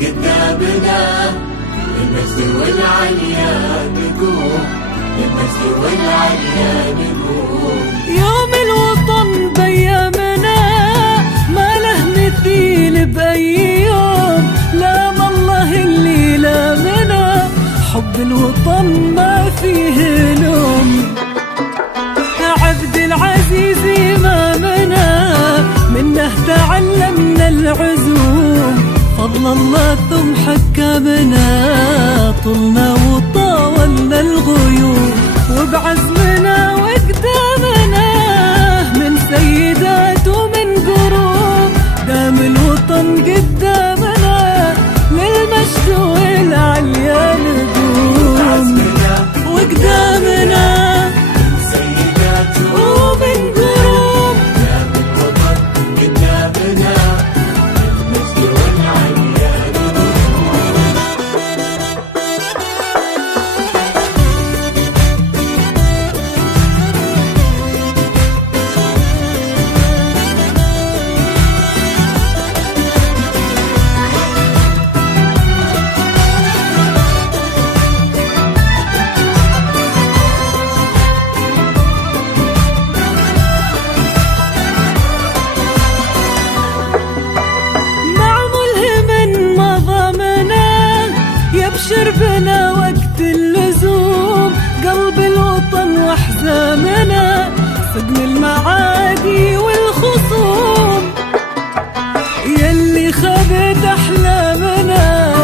قدامنا للمجد والعليا نقوم، للمجد والعليا نقوم. يوم الوطن بأيامنا ما له مثيل بأي يوم، لام الله اللي لامنا حب الوطن ما فيه لوم. عبد العزيز إمامنا منه تعلمنا العزوم، فضل الله ثم حكامنا طلنا وطاولنا الغيوم. وبعزمنا وقدامنا من سيدات ومن قروم، دام الوطن قدامنا للمجد والعليا نقوم. وقدامنا يبشر بنا وقت اللزوم، قلب الوطن واحزامنا صدم المعادي والخصوم. يلي خبت احلامنا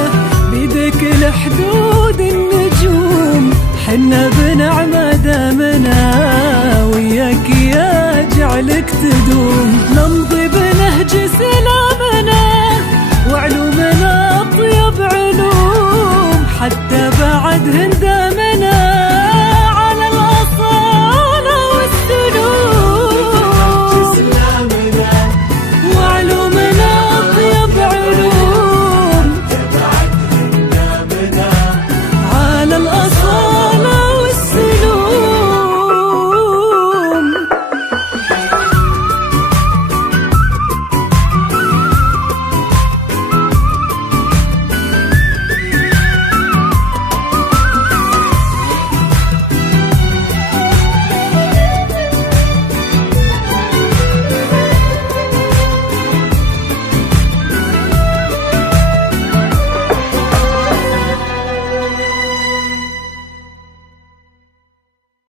بيدك الحدود النجوم، حنا بنعمة دامنا وياك يا جعلك تدوم. نمضي بنهج سلامنا وعلومنا اطيب علوم، حتى بعدهن